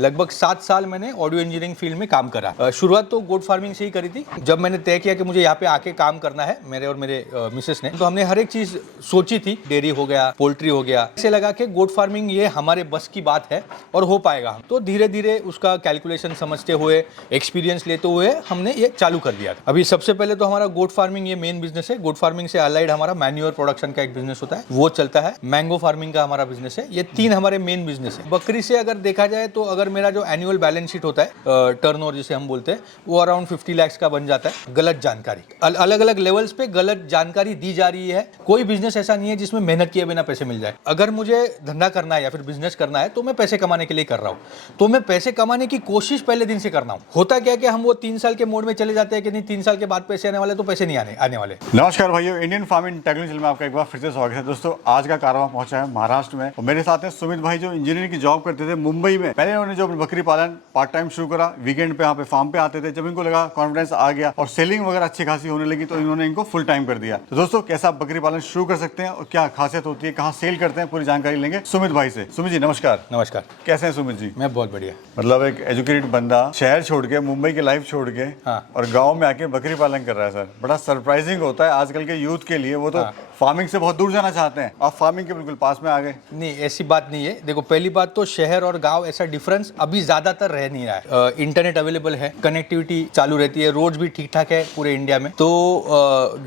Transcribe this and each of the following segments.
लगभग 7 साल मैंने ऑडियो इंजीनियरिंग फील्ड में काम करा। शुरुआत तो गोट फार्मिंग से ही करी थी। जब मैंने तय किया कि मुझे यहाँ पे आके काम करना है, मेरे और मेरे मिसेस ने, तो हमने हर एक चीज सोची थी। डेयरी हो गया, पोल्ट्री हो गया, ऐसे लगा कि गोट फार्मिंग ये हमारे बस की बात है और हो पाएगा। हम तो धीरे धीरे उसका कैलकुलेशन समझते हुए, एक्सपीरियंस लेते हुए हमने ये चालू कर दिया। अभी सबसे पहले तो हमारा गोट फार्मिंग ये मेन बिजनेस है। गोट फार्मिंग से अलाइड हमारा मैन्योर प्रोडक्शन का एक बिजनेस होता है, वो चलता है। मैंगो फार्मिंग का हमारा बिजनेस है। ये 3 हमारे मेन बिजनेस है। बकरी से अगर देखा जाए तो अगर मेरा जो एनुअल बैलेंस शीट होता है, टर्नओवर जिसे हम बोलते हैं, वो अराउंड 50 लाख का बन जाता है। गलत जानकारी, अलग अलग लेवल्स पे गलत जानकारी दी जा रही है। कोई बिजनेस ऐसा नहीं है जिसमें मेहनत किए बिना पैसे मिल जाए। अगर मुझे धंधा करना है या फिर बिजनेस करना है तो मैं पैसे कमाने के लिए कर रहा हूँ, तो मैं पैसे कमाने की कोशिश पहले दिन से करना हूँ। होता क्या कि हम वो 3 साल के मोड में चले जाते हैं कि नहीं 3 साल के बाद पैसे आने वाले, तो पैसे नहीं आने वाले। नमस्कार भाइयों, इंडियन फार्मिंग टेक्नोलॉजी में आपका एक बार फिर से स्वागत है। दोस्तों, आज का कारवां पहुंचा है महाराष्ट्र में और मेरे साथ हैं सुमित भाई, जो इंजीनियरिंग की जॉब करते थे मुंबई में। पहले उन्होंने जो अपनी बकरी पालन पार्ट टाइम शुरू करा, वीकेंड पे यहाँ पे फार्म पे आते थे। जब इनको लगा कॉन्फिडेंस आ गया और सेलिंग वगैरह अच्छी खासी होने लगी, तो इन्होंने इनको फुल टाइम कर दिया। तो दोस्तों, कैसा आप बकरी पालन शुरू कर सकते हैं और क्या खासियत होती है, कहाँ सेल करते हैं, पूरी जानकारी लेंगे सुमित भाई से। सुमित जी नमस्कार। नमस्कार। कैसे हैं सुमित जी? मैं बहुत बढ़िया। मतलब एक एजुकेटेड बंदा शहर छोड़ के, मुंबई की लाइफ छोड़ के, हाँ। और गांव में आके बकरी पालन कर रहा है। सर, बड़ा सरप्राइजिंग होता है आजकल के यूथ के लिए। वो तो फार्मिंग से बहुत दूर जाना चाहते हैं, आप फार्मिंग के बिल्कुल पास में आ गए। नहीं, ऐसी बात नहीं है। देखो, पहली बात तो शहर और गांव ऐसा डिफरेंस अभी ज्यादातर रह नहीं रहा है। इंटरनेट अवेलेबल है, कनेक्टिविटी चालू रहती है, रोड्स भी ठीक ठाक है पूरे इंडिया में। तो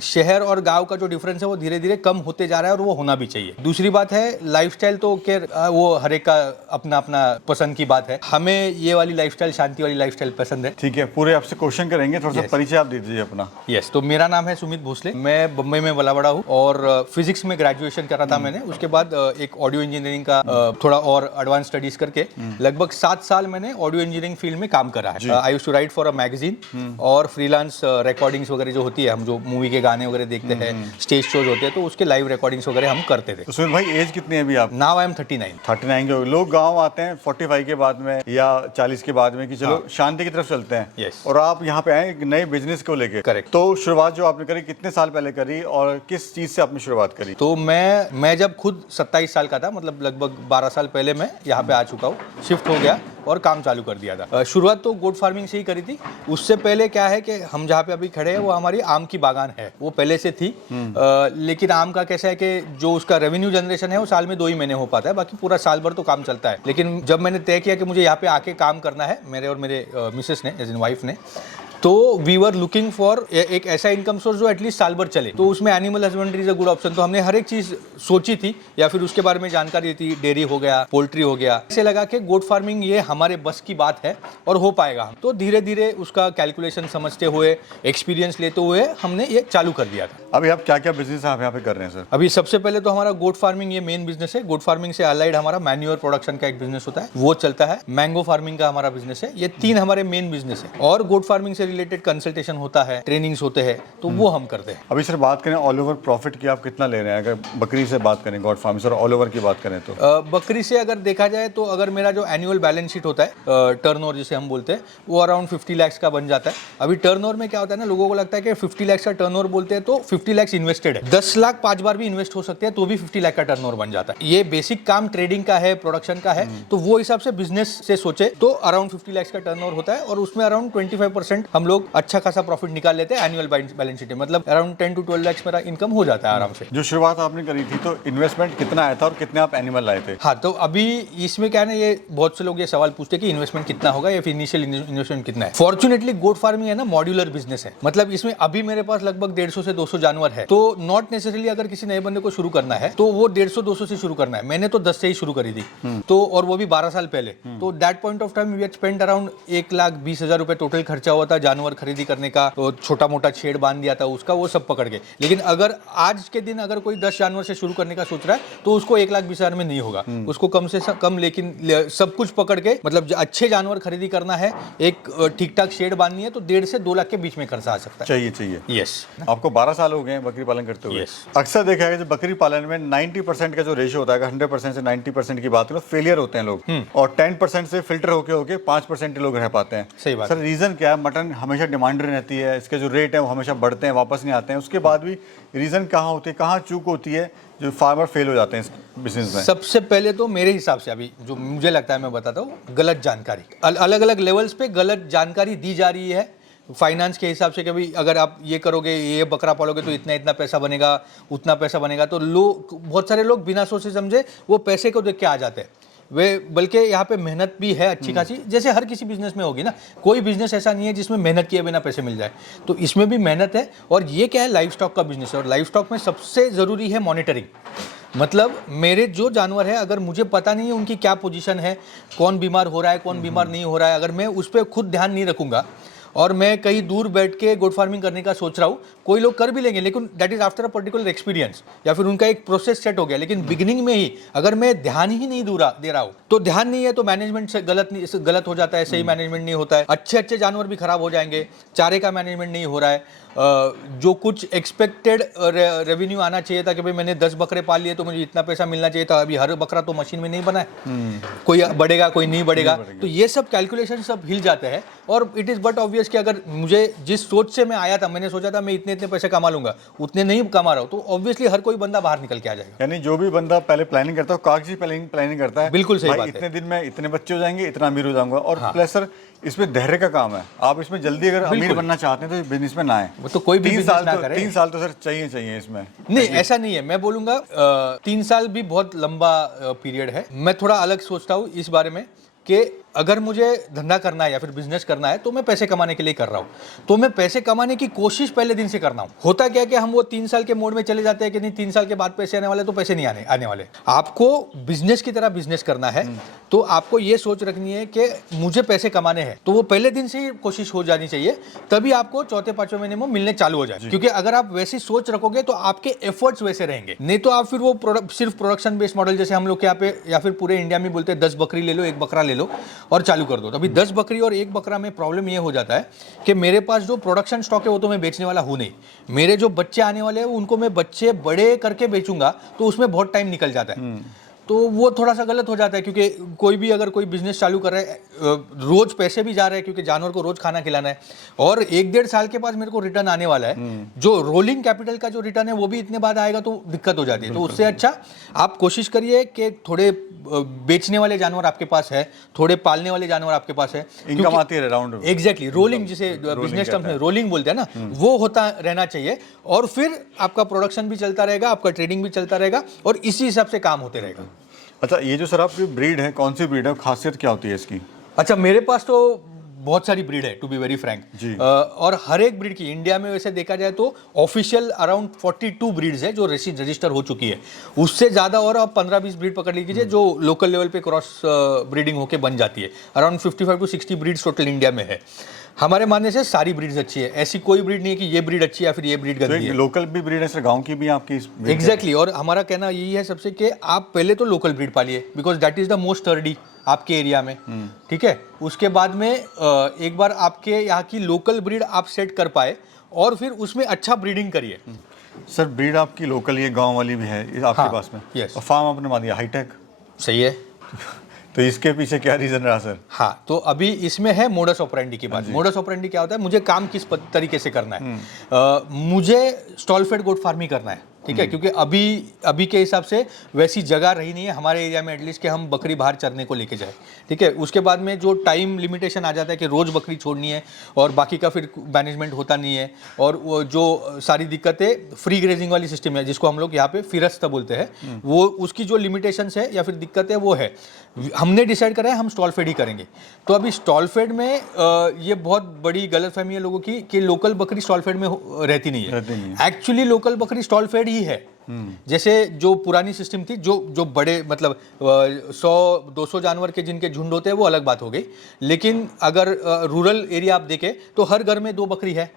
शहर और गांव का जो डिफरेंस है वो धीरे धीरे कम होते जा रहा है और वो होना भी चाहिए। दूसरी बात है लाइफस्टाइल, तो वो हर एक का अपना अपना पसंद की बात है। हमें ये वाली लाइफस्टाइल, शांति वाली लाइफस्टाइल पसंद है। ठीक है, पूरे आपसे क्वेश्चन करेंगे, थोड़ा सा परिचय आप दे दीजिए अपना। यस, तो मेरा नाम है सुमित भोसले। मैं बम्बई में पला बड़ा हूँ और फिजिक्स में ग्रेजुएशन करा था मैंने। उसके बाद एक ऑडियो इंजीनियरिंग का थोड़ा और एडवांस स्टडीज करके लगभग 7 साल मैंने ऑडियो इंजीनियरिंग फील्ड में काम करा है। I used to write for a magazine और फ्रीलांस रिकॉर्डिंग्स वगैरह जो होती है, हम जो मूवी के गाने वगैरह देखते हैं, स्टेज शोज होते हैं, तो उसके लाइव रिकॉर्डिंग्स वगैरह हम करते थे। तो सुमित भाई, एज कितनी है अभी आप? Now I am 39। 39 के हो। लोग गांव आते हैं 45 के बाद में या 40 के बाद में कि चलो शांति की तरफ चलते हैं। Yes. और आप यहाँ पे आए एक नए बिजनेस को लेके। Correct. तो शुरुआत जो आपने करी कितने साल पहले करी और किस चीज से आपने शुरुआत करी? तो मैं जब खुद 27 साल का था, मतलब लगभग 12 साल पहले मैं यहाँ पे आ चुका हूँ, शिफ्ट हो गया और काम चालू कर दिया था। शुरुआत तो गोट फार्मिंग से ही करी थी। उससे पहले क्या है कि हम जहाँ पे अभी खड़े हैं वो हमारी आम की बागान है, वो पहले से थी। लेकिन आम का कैसा है कि जो उसका रेवेन्यू जनरेशन है वो साल में 2 ही महीने हो पाता है, बाकी पूरा साल भर तो काम चलता है। लेकिन जब मैंने तय किया कि मुझे यहाँ पे आके काम करना है, मेरे और मेरे मिसेस ने, एज इन वाइफ ने, तो वी वर लुकिंग फॉर एक ऐसा इनकम सोर्स जो एटलीस्ट साल भर चले। तो उसमें animal husbandry is a good option. तो हमने हर एक चीज सोची थी या फिर उसके बारे में जानकारी थी। डेयरी हो गया, पोल्ट्री हो गया, ऐसे लगा कि गोट फार्मिंग ये हमारे बस की बात है और हो पाएगा। हम तो धीरे धीरे उसका कैलकुलेशन समझते हुए, एक्सपीरियंस लेते हुए हमने ये चालू कर दिया था। अभी आप क्या क्या बिजनेस आप यहाँ पे कर रहे हैं सर? अभी सबसे पहले तो हमारा गोट फार्मिंग ये मेन बिजनेस है। गोट फार्मिंग से अलाइड हमारा मैन्योर प्रोडक्शन का एक बिजनेस होता है, वो चलता है। मैंगो फार्मिंग का हमारा बिजनेस है। ये 3 हमारे मेन बिजनेस है और गोट फार्मिंग से रिलेटेड कंसल्टेशन होता है, ट्रेनिंग्स होते हैं, तो वो हम करते हैं। अभी सर बात करें ऑल ओवर प्रॉफिट की, आप कितना ले रहे हैं? अगर बकरी से बात करें, goat farm sir, all over की बात करें तो बकरी से अगर देखा जाए तो अगर मेरा जो एनुअल बैलेंस शीट होता है, टर्नओवर जिसे हम बोलते हैं, वो अराउंड 50 लाख का बन जाता है। अभी टर्नओवर में क्या होता है ना, लोगों को लगता है कि 50 लाख का टर्नओवर बोलते हैं तो 50 लाख इन्वेस्टेड है। 10 लाख 5 बार भी इन्वेस्ट हो सकते हैं तो भी 50 लाख का टर्नओवर बन जाता है। ये बेसिक काम ट्रेडिंग का है, प्रोडक्शन का है, तो वो हिसाब से बिजनेस से सोचे तो अराउंड 50 लाख का टर्नओवर होता है और उसमें अराउंड 25% हम लोग अच्छा खासा प्रॉफिट निकाल लेते हैं एनुअल बैलेंस शीट में। मतलब अराउंड 10 to 12 लाख मेरा इनकम हो जाता है आराम से। जो शुरुआत आपने करी थी तो इन्वेस्टमेंट कितना आया था और कितने आप एनिमल लाए थे? हाँ, तो अभी इसमें क्या है ना, ये बहुत से लोग ये सवाल पूछते हैं कि इन्वेस्टमेंट कितना होगा या फिर इनिशियल इन्वेस्टमेंट कितना है। फॉर्चुनेटली गोट फार्मिंग है ना, मॉड्यूलर बिजनेस है। मतलब इसमें अभी मेरे पास लगभग 150 से 200 जानवर है। तो नॉट नेसेसरली अगर किसी नए बंदे को शुरू करना है तो वो 150-200 से शुरू करना है। मैंने तो 10 से ही शुरू करी थी, तो और वो भी 12 साल पहले। तो that point of time we had spend around 1,20,000 रुपए टोटल खर्चा हुआ था जानवर खरीदी करने का। तो छोटा मोटा शेड बांध दिया था उसका, वो सब पकड़ के। लेकिन अगर आज के दिन अगर कोई 10 जानवर से शुरू करने का सोच रहा है तो उसको 1,20,000 में नहीं होगा, उसको कम से कम, लेकिन सब कुछ पकड़ के, मतलब अच्छे जानवर खरीदी करना है, एक ठीक ठाक शेड बांधनी है, तो 1.5 से 2 लाख के बीच में खर्चा आ सकता है। चाहिए। यस। आपको 12 साल हो गए हैं बकरी पालन करते हुए। अक्सर देखा है कि बकरी पालन में 90% का जो रेशियो होता है, 100% से 90% की बात करो, फेलियर होते हैं लोग, और 10% से फिल्टर होके 5% लोग रह पाते हैं। सही बात। सर रीजन क्या है? मटन हमेशा डिमांड रहती है, इसके जो रेट है वो हमेशा बढ़ते हैं, वापस नहीं आते हैं, उसके बाद भी रीज़न कहाँ होती है, कहाँ चूक होती है जो फार्मर फेल हो जाते हैं इस बिजनेस में? सबसे पहले तो मेरे हिसाब से अभी जो मुझे लगता है मैं बताता हूँ, गलत जानकारी। अलग अलग लेवल्स पे गलत जानकारी दी जा रही है फाइनेंस के हिसाब से कि भाई अगर आप ये करोगे, ये बकरा पालोगे तो इतना इतना पैसा बनेगा, उतना पैसा बनेगा। तो लोग, बहुत सारे लोग बिना सोचे समझे वो पैसे को देख के आ जाते हैं। वे बल्कि यहाँ पे मेहनत भी है अच्छी खासी, जैसे हर किसी बिजनेस में होगी ना। कोई बिजनेस ऐसा नहीं है जिसमें मेहनत किए बिना पैसे मिल जाए, तो इसमें भी मेहनत है। और ये क्या है, लाइव स्टॉक का बिजनेस है, और लाइव स्टॉक में सबसे ज़रूरी है मॉनिटरिंग। मतलब मेरे जो जानवर है, अगर मुझे पता नहीं है उनकी क्या पोजीशन है, कौन बीमार हो रहा है, कौन बीमार नहीं हो रहा है, अगर मैं उस पर खुद ध्यान नहीं रखूंगा और मैं कहीं दूर बैठ के गोट फार्मिंग करने का सोच रहा हूँ, कोई लोग कर भी लेंगे, लेकिन that is after a particular experience, या फिर उनका एक प्रोसेस सेट हो गया। लेकिन बिगिनिंग में ही अगर मैं ध्यान ही नहीं दे रहा हूँ, तो ध्यान नहीं है तो मैनेजमेंट से गलत हो जाता है, सही मैनेजमेंट नहीं होता है, अच्छे जानवर भी खराब हो जाएंगे, चारे का मैनेजमेंट नहीं हो रहा है, जो कुछ एक्सपेक्टेड रेवेन्यू आना चाहिए था कि भाई मैंने 10 बकरे पाल लिए तो मुझे इतना पैसा मिलना चाहिए था, अभी हर बकरा तो मशीन में नहीं बना है, कोई बढ़ेगा कोई नहीं बढ़ेगा, तो ये सब कैलकुलेशन सब हिल जाते हैं। और इट इज़ बट ऑब्वियस कि अगर मुझे जिस सोच से मैं आया था, मैंने सोचा था मैं इतने इतने पैसे कमा लूंगा, उतने नहीं कमा रहा हूँ, तो ऑब्वियसली हर कोई बंदा बाहर निकल के आ जाएगा। यानी जो भी बंदा पहले प्लानिंग करता है, कागजी प्लानिंग करता है, बिल्कुल सही भाई बात है। इतने दिन में इतने बच्चे हो जाएंगे, इतना अमीर हो जाऊंगा। और प्लस सर, इसमें धैर्य का काम है, आप इसमें जल्दी अगर अमीर बनना चाहते हैं तो बिजनेस में ना आए। वो तो कोई भी 3 साल तो सर चाहिए इसमें। नहीं, ऐसा नहीं है, मैं बोलूंगा 3 साल भी बहुत लंबा पीरियड है। मैं थोड़ा अलग सोचता हूँ इस बारे में कि अगर मुझे धंधा करना है या फिर बिजनेस करना है तो मैं पैसे कमाने के लिए कर रहा हूँ, तो मैं पैसे कमाने की कोशिश पहले दिन से करना हूँ। होता क्या कि हम वो 3 साल के मोड में चले जाते हैं कि नहीं 3 साल के बाद पैसे आने वाले, तो पैसे नहीं आने वाले। आपको बिजनेस की तरह बिजनेस करना है, तो आपको ये सोच रखनी है कि मुझे पैसे कमाने हैं, तो वो पहले दिन से ही कोशिश हो जानी चाहिए, तभी आपको चौथे पांचवें महीने में मिलने चालू हो जाए। क्योंकि अगर आप वैसी सोच रखोगे तो आपके एफर्ट्स वैसे रहेंगे, नहीं तो आप फिर वो सिर्फ प्रोडक्शन बेस्ड मॉडल, जैसे हम लोग यहाँ पे या फिर पूरे इंडिया में बोलते हैं 10 बकरी ले लो, 1 बकरा ले लो और चालू कर दो। अभी 10 बकरी और 1 बकरा में प्रॉब्लम ये हो जाता है कि मेरे पास जो प्रोडक्शन स्टॉक है वो तो मैं बेचने वाला हूं नहीं, मेरे जो बच्चे आने वाले हैं उनको मैं बच्चे बड़े करके बेचूंगा, तो उसमें बहुत टाइम निकल जाता है। तो वो थोड़ा सा गलत हो जाता है, क्योंकि कोई भी अगर कोई बिजनेस चालू कर रहा है, रोज पैसे भी जा रहे हैं क्योंकि जानवर को रोज खाना खिलाना है, और 1-1.5 साल के बाद मेरे को रिटर्न आने वाला है, जो रोलिंग कैपिटल का जो रिटर्न है वो भी इतने बाद आएगा, तो दिक्कत हो जाती है। तो उससे अच्छा आप कोशिश करिए कि थोड़े बेचने वाले जानवर आपके पास है, थोड़े पालने वाले जानवर आपके पास है, इनकम आती है राउंड। एग्जैक्टली, रोलिंग जिसे बिजनेस टर्म्स में रोलिंग बोलते हैं ना, वो होता रहना चाहिए, और फिर आपका प्रोडक्शन भी चलता रहेगा, आपका ट्रेडिंग भी चलता रहेगा, और इसी हिसाब से काम होते रहेगा। अच्छा, ये जो सर आपकी ब्रीड है, कौन सी ब्रीड है, खासियत क्या होती है इसकी? अच्छा, मेरे पास तो बहुत सारी ब्रीड है, टू बी वेरी फ्रैंक जी। और हर एक ब्रीड की इंडिया में वैसे देखा जाए तो ऑफिशियल अराउंड 42 ब्रीड्स है जो रजिस्टर हो चुकी है। उससे ज़्यादा और आप 15-20 ब्रीड पकड़ लीजिए जो लोकल लेवल पे क्रॉस ब्रीडिंग होके बन जाती है। Around 55 to 60 breeds total India में है। हमारे मानने से सारी ब्रीड्स अच्छी है, ऐसी कोई ब्रीड नहीं है कि ये ब्रीड अच्छी है या फिर ये ब्रीड गंदी है। लोकल भी ब्रीड है सर, गांव की भी आपकी एग्जैक्टली। और हमारा कहना यही है सबसे कि आप पहले तो लोकल ब्रीड पालिए, because that is the most sturdy आपके एरिया में, ठीक है। उसके बाद में एक बार आपके यहाँ की लोकल ब्रीड आप सेट कर पाए और फिर उसमें अच्छा ब्रीडिंग करिए। सर ब्रीड आपकी लोकल, ये गांव वाली भी है आपके हाँ, पास में? यस। और फार्म आपने मान दिया हाईटेक, सही है। तो इसके पीछे क्या रीजन रहा सर? हाँ, तो अभी इसमें है मोडस ऑपरेंडी की बात। मोडस ऑपरेंडी क्या होता है, मुझे काम किस तरीके से करना है। मुझे स्टॉल फेड गोट फार्मिंग करना है, ठीक है, क्योंकि अभी के हिसाब से वैसी जगह रही नहीं है हमारे एरिया में एटलीस्ट कि हम बकरी बाहर चरने को लेके जाए, ठीक है। उसके बाद में जो टाइम लिमिटेशन आ जाता है कि रोज़ बकरी छोड़नी है और बाकी का फिर मैनेजमेंट होता नहीं है, और वो जो सारी दिक्कतें फ्री ग्रेजिंग वाली सिस्टम है जिसको हम लोग यहाँ पे फिरस्त बोलते हैं, वो उसकी जो लिमिटेशंस है या फिर दिक्कत है वो है। हमने डिसाइड करा है हम स्टॉल फेड ही करेंगे। तो अभी स्टॉल फेड में ये बहुत बड़ी गलतफहमी है लोगों की कि लोकल बकरी स्टॉल फेड में रहती नहीं है। एक्चुअली लोकल बकरी स्टॉल फेड ही है। जैसे जो पुरानी सिस्टम थी, जो बड़े मतलब 100-200 जानवर के जिनके झुंड होते हैं वो अलग बात हो गई, लेकिन अगर रूरल एरिया आप देखें तो हर घर में 2 बकरी है,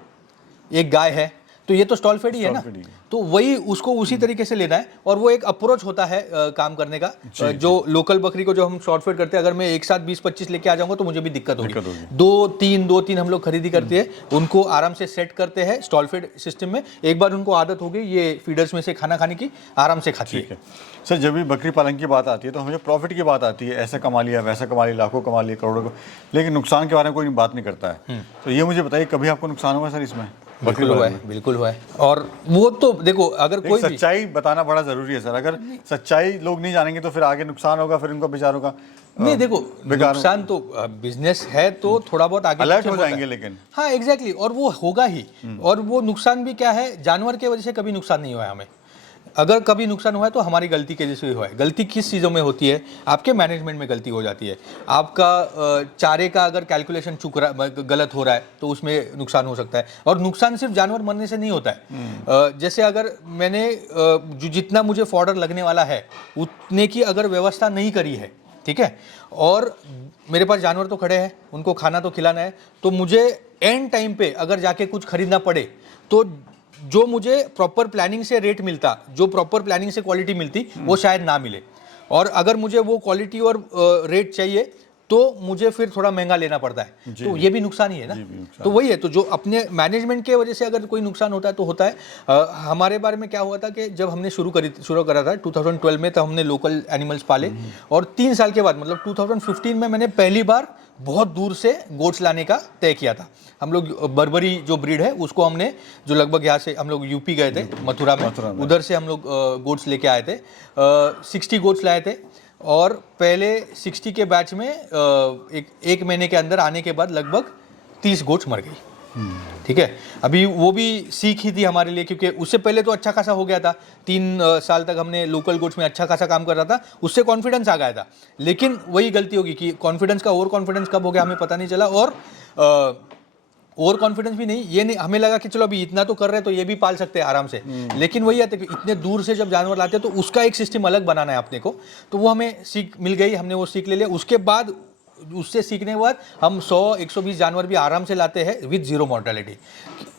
1 गाय है। तो तो ये तो स्टॉल फेड ही है ना, Stall fed ही है। तो वही उसको उसी तरीके से लेना है। और वो एक अप्रोच होता है काम करने का। जो लोकल बकरी को जो हम शॉर्ट फेड करते हैं, अगर मैं एक साथ 20-25 लेके आ जाऊंगा तो मुझे भी दिक्कत होगी। 2-3 हम लोग खरीदी करते हैं, उनको आराम से सेट करते हैं स्टॉल फेड सिस्टम में। एक बार उनको आदत हो गई ये फीडर्स में से खाना खाने की, आराम से खाती है। सर जब भी बकरी पालन की बात आती है तो हमें प्रॉफिट की बात आती है, ऐसा कमा लिया वैसा कमा लिया, लाखों कमा लिए करोड़ों को, लेकिन नुकसान के बारे में कोई बात नहीं करता है। तो ये मुझे बताइए कभी आपको नुकसान हुआ सर इसमें? बिल्कुल हुआ है, बिल्कुल हुआ है। और वो तो देखो, अगर कोई भी सच्चाई बताना बड़ा जरूरी है सर, अगर सच्चाई लोग नहीं जानेंगे तो फिर आगे नुकसान होगा, फिर उनको बेचारों का नहीं, देखो नुकसान तो बिजनेस है तो थोड़ा बहुत आगे अलर्ट पीछे हो होता जाएंगे है। लेकिन हाँ एग्जैक्टली, और वो होगा ही। और वो नुकसान भी क्या है, जानवर के वजह से कभी नुकसान नहीं हुआ है हमें। अगर कभी नुकसान हुआ है तो हमारी गलती की वजह से हुआ है। गलती किस चीज़ों में होती है? आपके मैनेजमेंट में गलती हो जाती है। आपका चारे का अगर कैलकुलेशन गलत हो रहा है तो उसमें नुकसान हो सकता है। और नुकसान सिर्फ जानवर मरने से नहीं होता है। जैसे अगर मैंने जो जितना मुझे फॉर्डर लगने वाला है उतने की अगर व्यवस्था नहीं करी है, ठीक है, और मेरे पास जानवर तो खड़े हैं, उनको खाना तो खिलाना है, तो मुझे एंड टाइम पे अगर जाके कुछ खरीदना पड़े तो जो मुझे प्रॉपर प्लानिंग से रेट मिलता, जो प्रॉपर प्लानिंग से क्वालिटी मिलती, वो शायद ना मिले। और अगर मुझे वो क्वालिटी और रेट चाहिए तो मुझे फिर थोड़ा महंगा लेना पड़ता है, तो ये भी नुकसान ही है ना। तो वही है, तो जो अपने मैनेजमेंट के वजह से अगर कोई नुकसान होता है तो होता है। हमारे बारे में क्या हुआ था कि जब हमने शुरू करा था 2012 में, तो हमने लोकल एनिमल्स पाले। और 3 साल के बाद मतलब 2015 में मैंने पहली बार बहुत दूर से गोट्स लाने का तय किया था। हम लोग बर्बरी जो ब्रीड है उसको हमने, जो लगभग यहाँ से हम लोग यूपी गए थे, मथुरा में, उधर से हम लोग गोट्स लेके आए थे। 60 गोट्स लाए थे। और पहले 60 के बैच में एक महीने के अंदर आने के बाद लगभग 30 गोट्स मर गई। ठीक है, अभी वो भी सीख ही थी हमारे लिए, क्योंकि उससे पहले तो अच्छा खासा हो गया था। 3 साल तक हमने लोकल गोट्स में अच्छा खासा काम कर रहा था, उससे कॉन्फिडेंस आ गया था। लेकिन वही गलती होगी कि कॉन्फिडेंस का ओवर कॉन्फिडेंस कब हो गया हमें पता नहीं चला। और ओवर कॉन्फिडेंस भी नहीं, ये नहीं, हमें लगा कि चलो अभी इतना तो कर रहे हैं तो ये भी पाल सकते हैं आराम से। लेकिन वही है कि इतने दूर से जब जानवर लाते हैं तो उसका एक सिस्टम अलग बनाना है अपने को, तो वो हमें सीख मिल गई, हमने वो सीख ले लिया। उसके बाद उससे सीखने के बाद हम 100-120 जानवर भी आराम से लाते हैं विद जीरो मॉर्टेलिटी।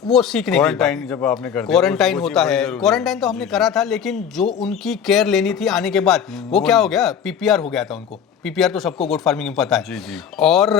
वो सीखने की क्वारंटाइन जब आपने कर दिया, क्वारंटाइन होता है, क्वारंटाइन तो हमने करा था, लेकिन जो उनकी केयर लेनी थी आने के बाद, वो क्या हो गया, पीपीआर हो गया था उनको। पीपीआर तो सबको गोट फार्मिंग में पता है। और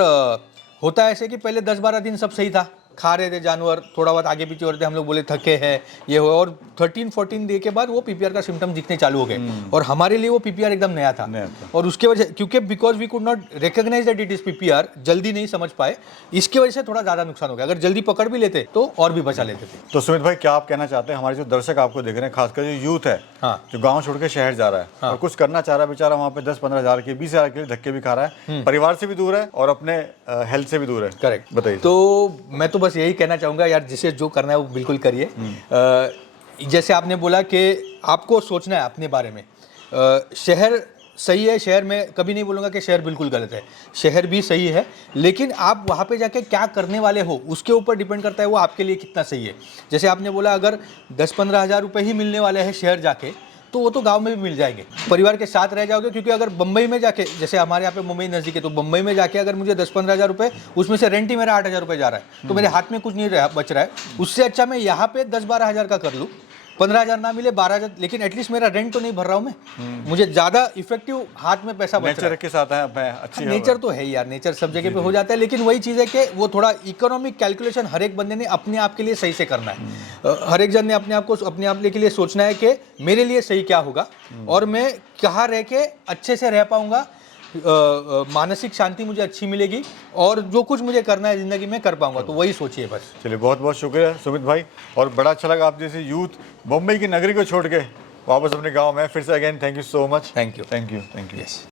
होता ऐसे कि पहले 10-12 दिन सब सही था, खा रहे थे जानवर, थोड़ा बहुत आगे पीछे हो रहे थे, हम लोग बोले थके हैं, ये हो। और 13-14 डे के बाद वो पीपीआर का सिम्टम दिखने चालू हो गए। और हमारे लिए वो पीपीआर एकदम नया था। और उसके वजह, क्योंकि because we could not recognise that it is PPR, जल्दी नहीं समझ पाए, इसकी वजह से थोड़ा ज्यादा नुकसान हो गया। अगर जल्दी पकड़ भी लेते तो और भी बचा लेते थे। तो सुमित भाई, क्या आप कहना चाहते हैं, हमारे जो दर्शक आपको देख रहे हैं, खासकर जो यूथ है, जो गांव छोड़ के शहर जा रहा है और कुछ करना चाह रहा है, बेचारा वहाँ पे 10-15 हज़ार के 20 हज़ार के धक्के भी खा रहा है, परिवार से भी दूर है और अपने हेल्थ से भी दूर है। करेक्ट, बताइए। तो मैं तो बस यही कहना चाहूँगा यार, जिसे जो करना है वो बिल्कुल करिए। जैसे आपने बोला कि आपको सोचना है अपने बारे में। शहर सही है, शहर में कभी नहीं बोलूँगा कि शहर बिल्कुल गलत है, शहर भी सही है, लेकिन आप वहाँ पे जाके क्या करने वाले हो उसके ऊपर डिपेंड करता है वो आपके लिए कितना सही है। जैसे आपने बोला अगर 10-15 हज़ार रुपये ही मिलने वाले हैं शहर जाके, तो वो तो गांव में भी मिल जाएंगे, परिवार के साथ रह जाओगे। क्योंकि अगर बम्बई में जाके, जैसे हमारे यहाँ पे मुंबई नज़दीक है, तो बम्बई में जाके अगर मुझे 10-15 हज़ार रुपये, उसमें से रेंट ही मेरा 8 हज़ार रुपये जा रहा है, तो मेरे हाथ में कुछ नहीं बच रहा है। उससे अच्छा मैं यहाँ पे 10-12 हज़ार का कर लूँ, 15 हज़ार ना मिले 12 हज़ार, लेकिन एटलीस्ट मेरा रेंट तो नहीं भर रहा हूँ मैं, मुझे ज़्यादा इफेक्टिव हाथ में पैसा बच रहा है। नेचर के साथ है, अच्छी नेचर तो है यार, नेचर सब जगह पे हो जाता है, लेकिन वही चीज़ है कि वो थोड़ा इकोनॉमिक कैलकुलेशन हर एक बंदे ने अपने आप के लिए सही से करना है। हर एक जन ने अपने आप को अपने आप के लिए सोचना है कि मेरे लिए सही क्या होगा और मैं कहाँ रह के अच्छे से रह पाऊंगा, मानसिक शांति मुझे अच्छी मिलेगी और जो कुछ मुझे करना है ज़िंदगी में कर पाऊंगा। तो वही सोचिए बस। चलिए, बहुत बहुत शुक्रिया सुमित भाई, और बड़ा अच्छा लगा आप जैसे यूथ मुंबई की नगरी को छोड़ के वापस अपने गांव में फिर से। Again thank you so much. Thank you. Thank you. Thank you. Yes.